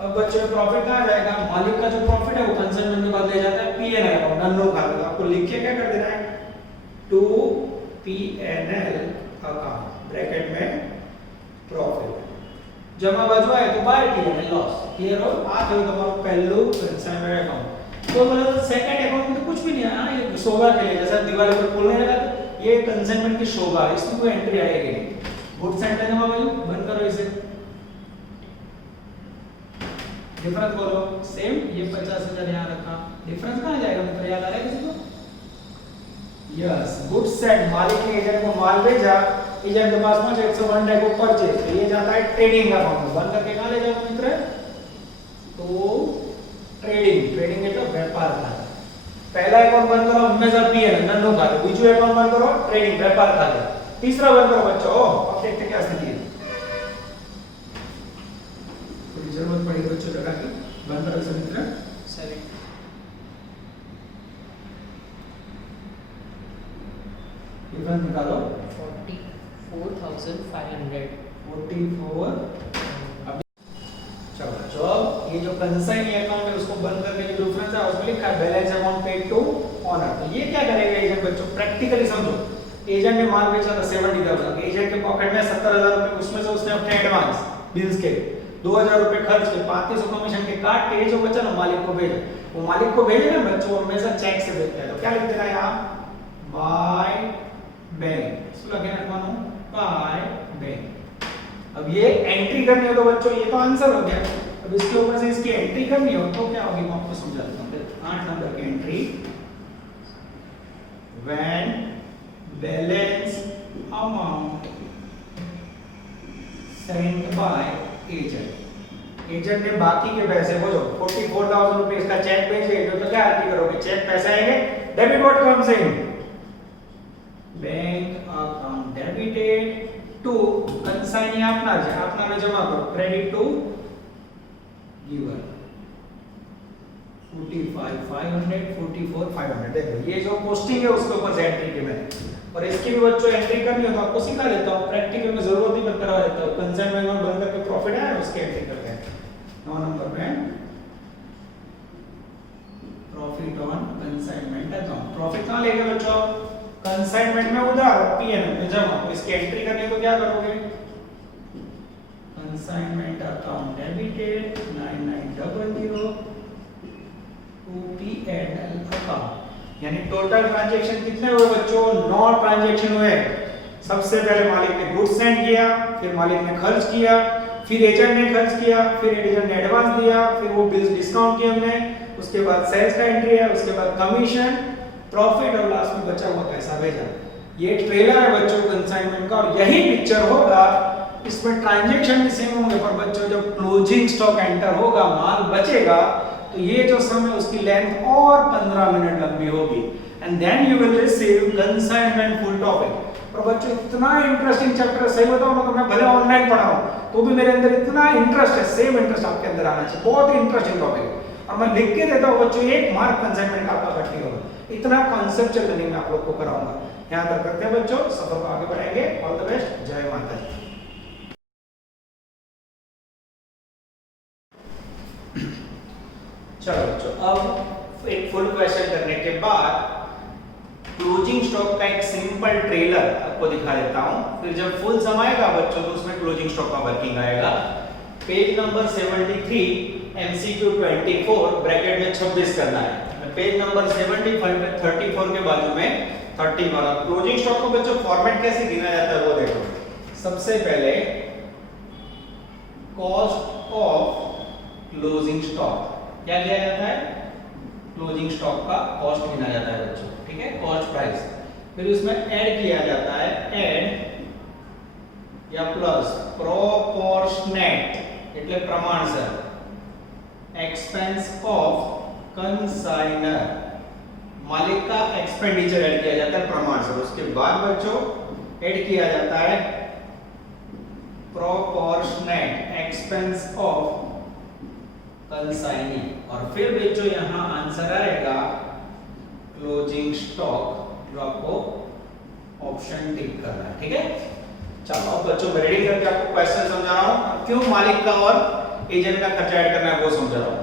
अब बच्चों प्रॉफिट कहाँ जाएगा? मालिक का जो प्रॉफिट है वो कंसाइनमेंट में बदले जाता है पीएनएल अकाउंट, नन्नो खाते। आपको लिख के क्या कर देना है? टू पीएनएल अकाउंट ब्रैकेट में प्रॉफिट जमा बाजू आए तो बाय पीएनएल लॉस। क्लियर हो? आ थयो તમારો પહેલું कंसाइनमेंट अकाउंट। तो मतलब सेकंड अकाउंट में तो कुछ भी नहीं है। हाँ, ये शोभा के लिए जैसा दिवाली पर फूल नहीं लगा था, ये कंसाइनमेंट की शोभा है, इसमें कोई एंट्री आएगी नहीं। गुड्स एंड जमा बाजू बंद करो इसे। डिफरेंस बोलो। सेम ये 50,000 यहाँ रखा, डिफरेंस कहाँ जाएगा मित्र? याद आ रहा है किसी को? यस, गुड्स एंड मालिक ने एजेंट को माल भेजा, एजेंट के पास पहुंचे 101 टाइप को परचेज, तो ये जाता है ट्रेडिंग अकाउंट में। बंद करके कहाँ ले जाओगे मित्र? तो ट्रेडिंग એટલે વેપાર ખાતે। पहला अकाउंट बंद करो हमेशा पीएनएल नन्नो खाते, बीजो अकाउंट बंद करो ट्रेडिंग व्यापार खाते, तीसरा बंद करो बच्चों। अब देखते क्या स्थिति है। कोई जरूरत पड़ी बच्चों जगह की, बंद करो इसे मित्र। सही डिफरेंस निकालो। 44,500 44। चलो बच्चों, ये जो कंसाइनी अकाउंट है उसको बंद करने की डिफरेंस है, उसमें लिखा है balance amount paid to owner. तो ये क्या करेगा एजेंट? बच्चों प्रैक्टिकली समझो। एजेंट ने माल बेचा था 70,000, एजेंट के पॉकेट में 70,000 रुपए, उसमें से उसने अपने एडवांस बिल्स के 2,000 रुपए खर्च के 3500 कमीशन के काट के ये जो बचा ना मालिक को भेजा। वो मालिक को भेजे ना बच्चों हमेशा चेक से भेजता है। तो क्या लिख देना है यहाँ? By bank. इसको लगे रखवानो बाय बैंक। अब ये एंट्री करनी हो तो बच्चों ये तो आंसर हो गया। अब इसके ऊपर से इसकी एंट्री करनी हो तो क्या होगी मैं आपको समझाता हूँ। 8 नंबर की entry, when balance amount sent by agent. Agent ने बाकी के पैसे वो जो 44,000 रुपए इसका चेक भेजे, तो क्या एंट्री करोगे? चेक पैसे आएंगे, debit what comes in bank account debited to consignee अपना में जमा करो, क्रेडिट टू गिवर 45,500 44,500। देखो ये जो पोस्टिंग है उसके ऊपर से एंट्री की मैंने, और इसकी भी बच्चों एंट्री करनी हो तो आपको सिखा देता हूँ, प्रैक्टिकल में जरूरत नहीं करवा देता हूँ। कंसाइनमेंट में बंद करके प्रॉफिट है उसके एंट्री करके 9 नंबर में profit on consignment account. Profit कहाँ लेंगे बच्चों? कंसाइनमेंट में उधार, पीएनएल में जमा। तो इसकी एंट्री करनी तो क्या करोगे? Consignment account debited 9900 to PNL account. यानी टोटल ट्रांजैक्शन कितने हुए बच्चों? 9 ट्रांजैक्शन हुए। सबसे पहले मालिक ने गुड्स सेंड किया, फिर मालिक ने खर्च किया, फिर एजेंट ने खर्च किया, फिर एजेंट ने एडवांस दिया, फिर वो बिल्स डिस्काउंट किए हमने, उसके बाद सेल्स का एंट्री है, उसके बाद कमीशन, प्रॉफिट और लास्ट में बचा हुआ पैसा भेजा। ये ट्रेलर है बच्चों कंसाइनमेंट का, और यही पिक्चर होगा। इसमें ट्रांजैक्शन भी सेम होंगे, पर बच्चों जब क्लोजिंग स्टॉक एंटर होगा, माल बचेगा, तो ये जो सम है उसकी लेंथ और 15 मिनट लंबी होगी, and then you will receive consignment full topic. और बच्चों इतना इंटरेस्टिंग चैप्टर है, सही बताऊं ना तो मैं भले ऑनलाइन पढ़ाऊं तो भी मेरे अंदर इतना इंटरेस्ट है, सेम इंटरेस्ट आपके अंदर आना चाहिए। बहुत ही इंटरेस्टिंग टॉपिक है, और मैं लिख के देता हूं बच्चों, 1 मार्क कंसाइनमेंट का आपका कट नहीं होगा। इतना कॉन्सेप्चुअल लर्निंग मैं आप लोग को कराऊंगा। यहां तक करते हैं बच्चों, सफर को आगे बढ़ाएंगे। ऑल द बेस्ट, जय माता दी। चलो बच्चों, अब एक फुल क्वेश्चन करने के बाद क्लोजिंग स्टॉक का एक सिंपल ट्रेलर आपको दिखा देता हूं। फिर जब फुल सम आएगा बच्चों तो उसमें क्लोजिंग स्टॉक का वर्किंग आएगा। पेज नंबर 73 एमसीक्यू 24 ब्रैकेट में 26 करना है। पेज नंबर 75 पे 34 के बाजू में 30 वाला क्लोजिंग स्टॉक को बच्चों फॉर्मेट कैसे गिना जाता है वो देखो। सबसे पहले कॉस्ट ऑफ क्लोजिंग स्टॉक। क्या किया जाता है? क्लोजिंग स्टॉक का कॉस्ट गिना जाता है बच्चों, ठीक है, कॉस्ट प्राइस। फिर उसमें ऐड किया जाता है, ऐड या प्लस प्रोपोर्शनेट એટલે પ્રમાણસર एक्सपेंस ऑफ कंसाइनर, मालिक का एक्सपेंडिचर ऐड किया जाता है प्रमाणसर। उसके बाद बच्चों ऐड किया जाता है प्रोपोर्शनेट एक्सपेंस ऑफ कंसाइनी, और फिर बच्चों यहां आंसर आएगा क्लोजिंग स्टॉक, जो आपको ऑप्शन टिक करना है, ठीक है। चलो अब बच्चों मैं रेडी करके आपको क्वेश्चन समझा रहा हूं, क्यों मालिक का और एजेंट का खर्चा ऐड करना है वो समझा रहा हूं।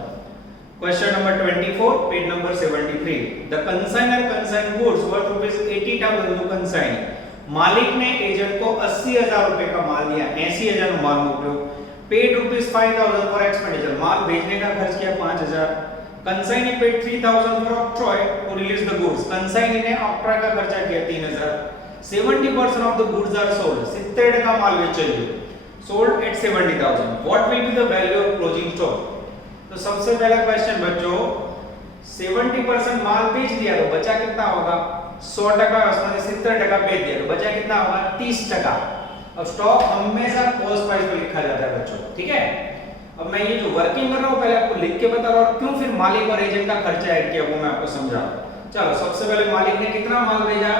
Question number 24, page number 73। The consignor consign goods worth ₹80,000 to consign. मालिक ने एजेंट को 80,000 रुपए का माल दिया, 80,000 નો માલ મોકલ્યો। पेड ₹5,000 फॉर एक्सपेंडिचर, माल भेजने का खर्च किया 5,000। Consignee paid 3,000 for octroi to release the goods, consignee ने ऑक्ट्रॉय का खर्चा किया 3,000। 70% of the goods are sold, 70% माल बेचा गया, sold at 70,000। What will be the value of closing stock? तो सबसे पहला क्वेश्चन बच्चों, 70% माल बेच दिया तो बचा कितना होगा? 100%, उसमें 70% बेच दिया तो बचा कितना होगा? 30%। अब स्टॉक हमेशा कॉस्ट प्राइस पे लिखा जाता है बच्चों, ठीक है। अब मैं ये जो वर्किंग कर रहा हूं पहले आपको लिख के बता रहा हूं, क्यों फिर मालिक और एजेंट का खर्चा ऐड किया वो मैं आपको समझा रहा हूं। चलो सबसे पहले मालिक ने कितना माल भेजा?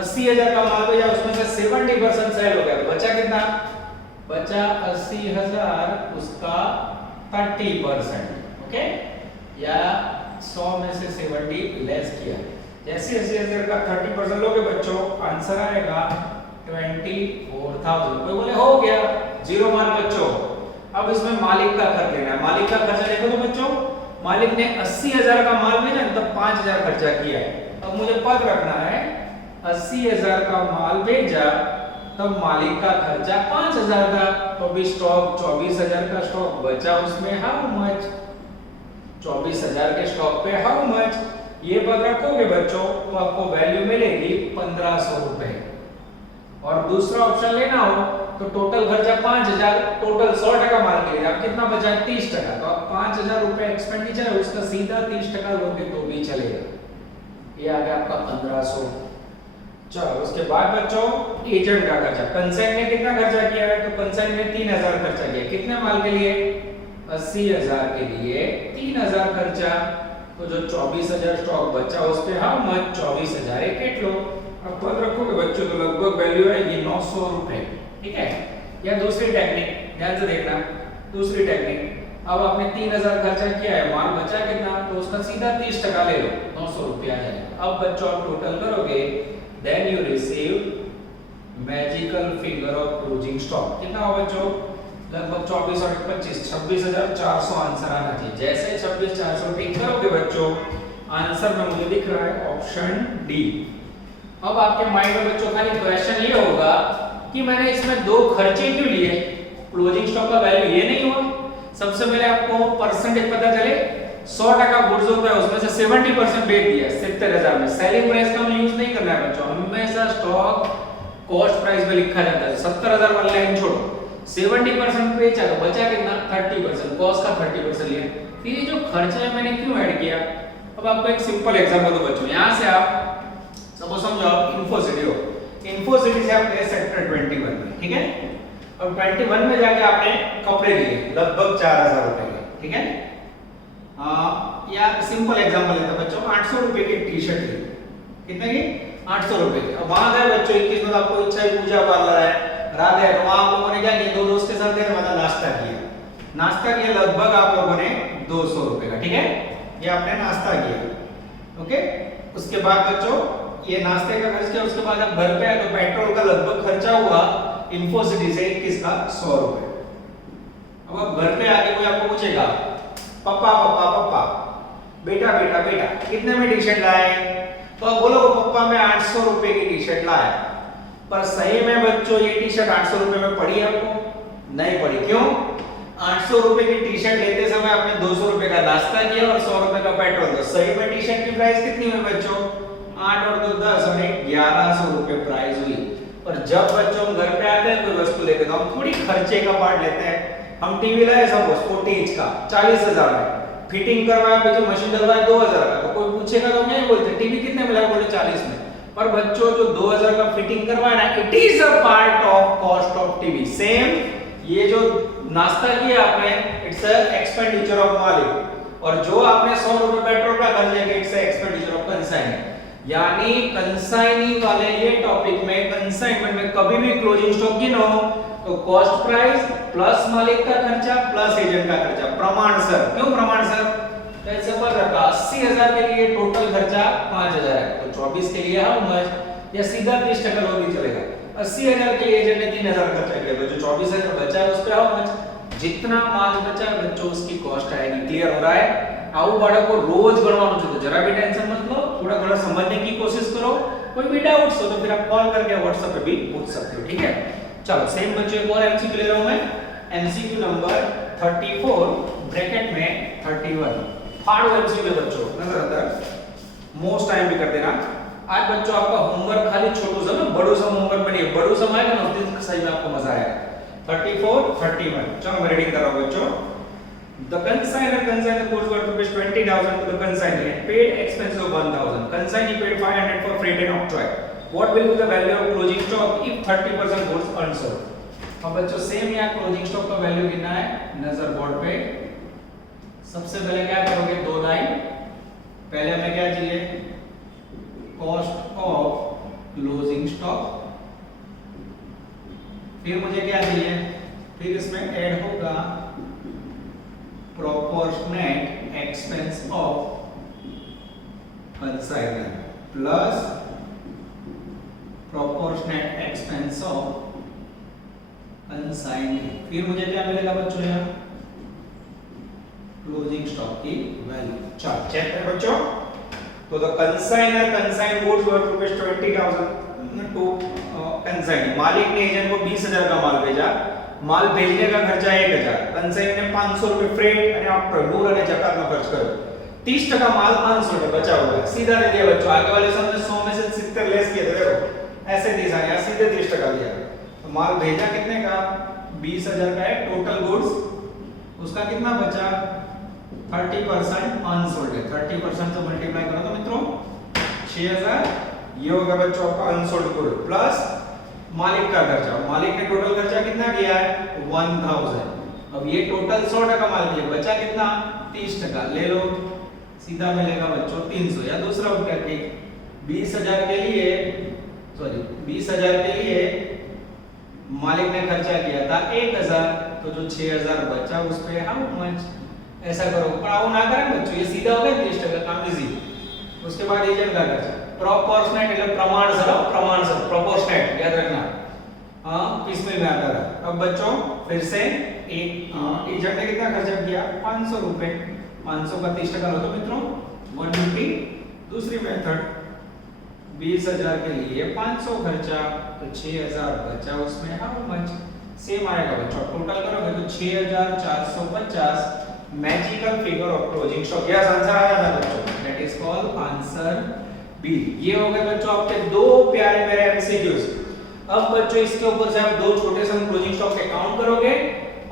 80,000 का माल भेजा, उसमें से 70% सेल हो गया तो बचा कितना? बचा 80,000, उसका 30%, ओके, या 100 में से 70 लेस किया। जैसे 80,000 का 30% लोगे बच्चों, आंसर आएगा 24,000। कोई बोले हो गया, जीरो मार्क बच्चों। अब इसमें मालिक का खर्च लेना है। मालिक का खर्चा देखो तो बच्चों, मालिक ने 80,000 का माल भेजा तब 5,000 खर्चा किया है। अब मुझे पद रखना है 80,000 का माल भेजा तब मालिक का खर्चा 5,000 था, तो अभी स्टॉक 24,000 का स्टॉक बचा, उसमें हाउ मच? 24,000 के स्टॉक पे हाउ मच? ये पद रखोगे बच्चों तो आपको वैल्यू मिलेगी 1,500 रुपए। और दूसरा ऑप्शन लेना हो तो टोटल खर्चा 5,000, टोटल 100% माल के लिए अब कितना बचा? 30%। तो अब 5,000 रुपए एक्सपेंडिचर है, उसका सीधा 30% लोगे तो भी चलेगा। ये आ गया आपका 1,500। चलो उसके बाद बच्चों एजेंट का खर्चा, कंसाइन ने कितना खर्चा किया है? तो कंसाइन ने 3,000 खर्चा किया, कितने माल के लिए? 80,000 के लिए 3,000 खर्चा, तो जो 24,000 स्टॉक बचा उस पे हाउ मच? 24,000 एक केट लो। अब पद रखोगे बच्चों तो लगभग वैल्यू आएगी 900 रुपए, ठीक है। या दूसरी टेक्निक, ध्यान से देखना, दूसरी टेक्निक, अब आपने 3,000 खर्चा किया है, माल बचा कितना? तो उसका सीधा 30% ले लो, 900 रुपया है। अब बच्चों आप टोटल करोगे, then you receive magical figure of closing stock. कितना होगा बच्चों? लगभग 24 और 25, 26,400 आंसर आना चाहिए। जैसे 26,400 टिक करोगे बच्चों, आंसर में मुझे दिख रहा है ऑप्शन डी। अब आपके माइंड में बच्चों खाली क्वेश्चन ये होगा कि मैंने इसमें दो खर्चे क्यों लिए? क्लोजिंग स्टॉक का वैल्यू ये नहीं हुआ? सबसे पहले आपको परसेंटेज पता चले, 100% गुड्स होता है उसमें से 70% बेच दिया 70,000 में। सेलिंग प्राइस का हम यूज नहीं करना है बच्चों, हमेशा स्टॉक कॉस्ट प्राइस में लिखा जाता है। 70,000 वाली लाइन छोड़ो, 70% बेचा तो बचा कितना? 30%, कॉस्ट का 30% लिया। फिर ये जो खर्चा है मैंने क्यों ऐड किया? अब आपको एक सिंपल एग्जांपल दो बच्चों, यहां से आप सपोज समझो आप इन्फोसिटी हो, इन्फोसिटी से आप गए सेक्टर 21 में, ठीक है। अब 21 में जाके आपने कपड़े लिए लगभग 4,000 रुपए के, ठीक है। या सिंपल एग्जांपल लेते हैं बच्चों, 800 रुपए की टी शर्ट ली, कितने की? 800 रुपए की। अब वहां गए बच्चों 21 में, आपको इच्छा है पूजा पार्लर है, रात है, तो वहां आप लोगों ने क्या किया? दो दोस्त के साथ गए, मतलब नाश्ता किया। नाश्ता किया लगभग आप लोगों ने 200 रुपए का, ठीक है। ये आपने नाश्ता किया, ओके। उसके बाद बच्चों ये नाश्ते का खर्च किया, उसके बाद आप घर पे आए तो पेट्रोल का लगभग खर्चा हुआ इन्फोसिटी से 21 का 100 रुपए। अब आप घर पे आके कोई आपको पूछेगा, पापा पापा पापा, बेटा बेटा बेटा, कितने में टी शर्ट लाए? तो आप बोलोगे पापा मैं 800 रुपए की टी शर्ट लाया। पर सही में बच्चों ये टी शर्ट 800 रुपए में पड़ी आपको? नहीं पड़ी। क्यों? 800 रुपए की टी शर्ट लेते समय आपने 200 रुपए का नाश्ता किया और 100 रुपए का पेट्रोल। तो सही में टी शर्ट की प्राइस कितनी हुई बच्चों? 8 और 2 10 और 1100 रुपए प्राइस हुई। पर जब बच्चों हम घर पे आते हैं कोई वस्तु लेके तो हम थोड़ी खर्चे का पार्ट लेते हैं, हम टीवी लाए सपोज 40 इंच का 40,000 में, फिटिंग करवाया पीछे मशीन डलवाया 2,000 का, तो कोई पूछेगा तो नहीं बोलते टीवी कितने में लाया, बोले 40 में। पर बच्चों जो 2,000 का फिटिंग करवाया ना, it is a part of cost of TV. Same ये जो नाश्ता किया आपने, इट्स अ एक्सपेंडिचर ऑफ मालिक, और जो आपने 100 रुपए पेट्रोल का खर्च किया, it's a expenditure of consign. यानी कंसाइनी वाले ये टॉपिक में, कंसाइनमेंट में कभी भी क्लोजिंग स्टॉक गिनो तो कॉस्ट प्राइस प्लस मालिक का खर्चा प्लस एजेंट का खर्चा प्रमाणसर। क्यों प्रमाणसर? जैसे पर रखा 80,000 के लिए टोटल खर्चा 5,000 है, तो 24 के लिए हाउ मच, या सीधा 30% वो भी चलेगा। 80,000 के लिए एजेंट ने 3,000 खर्चा किया, तो जो 24,000 बचा है उस पे हाउ मच, जितना माल बचा है बच्चों उसकी कॉस्ट आएगी। क्लियर हो रहा है? આવું બાળકો રોજ ગણવાનું છે, તો જરા भी टेंशन मत लो, थोड़ा थोड़ा समझने की कोशिश करो। कोई भी डाउट्स हो तो फिर आप कॉल करके व्हाट्सएप पे भी पूछ सकते हो, ठीक है। चलो सेम बच्चों एक और एमसीक्यू ले रहा हूं मैं, एमसीक्यू नंबर 34 ब्रैकेट में 31 फाड़ो एमसीक्यू बच्चों, नजर अंदर मोस्ट टाइम भी कर देना। आज बच्चों आपका होमवर्क खाली छोटू सा ना बड़ू सा होमवर्क बनिए, बड़ू सा आएगा ना उस दिन सही में आपको मजा आएगा। 34 31 चलो मैं रीडिंग कर रहा हूं बच्चों। The consignor consigned the goods worth rupees 20,000 to the consignee and paid expenses of 1,000. Consignee paid 500 for freight and octroi. What will be the value of closing stock if 30% goods unsold? अब बच्चों same यहाँ closing stock का value कितना है, नजर board पे। सबसे पहले क्या करोगे, दो लाइन, पहले हमें क्या चाहिए, कॉस्ट ऑफ क्लोजिंग स्टॉक, फिर मुझे क्या चाहिए, फिर इसमें ऐड होगा proportionate expense of consignor plus proportionate expense of consignee। फिर मुझे क्या मिलेगा बच्चों यहाँ, क्लोजिंग स्टॉक की वैल्यू। चलो चेक करें बच्चों, तो the consignor consign goods worth rupees 20,000 to consignee, मालिक ने एजेंट को 20,000 का माल भेजा, माल भेजने का खर्चा 1,000, कंसाइन ने 500 रुपए फ्रेट અને आफ्टर डूर અને जकात નો खर्च કર્યો, 30% माल 500 रुपए बचा हुआ है, सीधा दे दिया बच्चों। आगे वाले समझे 100 में से 70 लेस किए थे, देखो ऐसे दिशा यहाँ सीधे 30% दिया, तो माल भेजा कितने का, 20,000 का है टोटल गुड्स, उसका कितना बचा, 30% अनसोल्ड है, 30% से मल्टीप्लाई करो तो मित्रों 6,000, ये होगा बच्चों आपका अनसोल्ड गुड प्लस मालिक का खर्चा। मालिक ने टोटल खर्चा कितना किया है, 1,000। अब ये टोटल 100% माल किया, बचा कितना, 30%, ले लो, सीधा मिलेगा बच्चों 300। या दूसरा क्या कि 20,000 के लिए, सॉरी 20,000 के लिए मालिक ने खर्चा किया था 1,000, तो जो 6,000 बचा उस पे हाउ मच, ऐसा करो, पढ़ाओ ना करें बच्चों, ये सीधा हो गया 30%, काम इजी। उसके बाद एजेंट का खर्चा, प्रोपोर्शनेट मतलब प्रमाणसर, प्रमाणसर प्रोपोर्शनेट याद रखना, किसमें में आता है। अब बच्चों फिर से एक एजेंट ने कितना खर्चा किया, 500 रुपए, 500 का 30% हो तो मित्रों 150। दूसरी मेथड 20,000 के लिए 500 खर्चा, तो 6,000 बचा, उसमें हाउ मच, सेम आएगा बच्चों, टोटल करोगे तो 6,450, magical figure of closing stock. Yes answer आया था बच्चों, that is called answer B. ये हो गए बच्चों आपके दो प्यारे मेरे एमसीक्यूज। अब बच्चों इसके ऊपर से आप दो छोटे से क्लोजिंग स्टॉक के काउंट करोगे,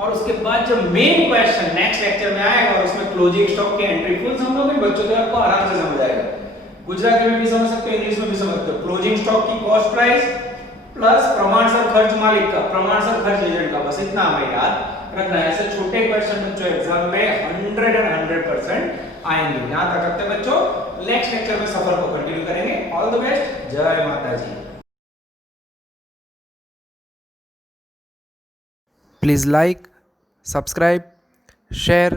और उसके बाद जब मेन क्वेश्चन नेक्स्ट लेक्चर में आएगा और उसमें क्लोजिंग स्टॉक के एंट्री फुल समझोगे बच्चों, तो आपको आराम से समझ आएगा। गुजराती में भी समझ सकते हो, इंग्लिश में भी समझ सकते हो। क्लोजिंग स्टॉक की कॉस्ट प्राइस प्लस प्रमाणसर खर्च मालिक का, प्रमाणसर खर्च एजेंट का, बस इतना हमें याद रखना है। ऐसे छोटे क्वेश्चन बच्चों एग्जाम में 100% आएंगे। यहां तक रखते हैं बच्चों, नेक्स्ट लेक्चर में सफर को कंटिन्यू करेंगे। ऑल द बेस्ट, जय माता जी। Please like, subscribe, share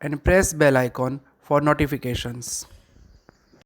and press bell icon for notifications.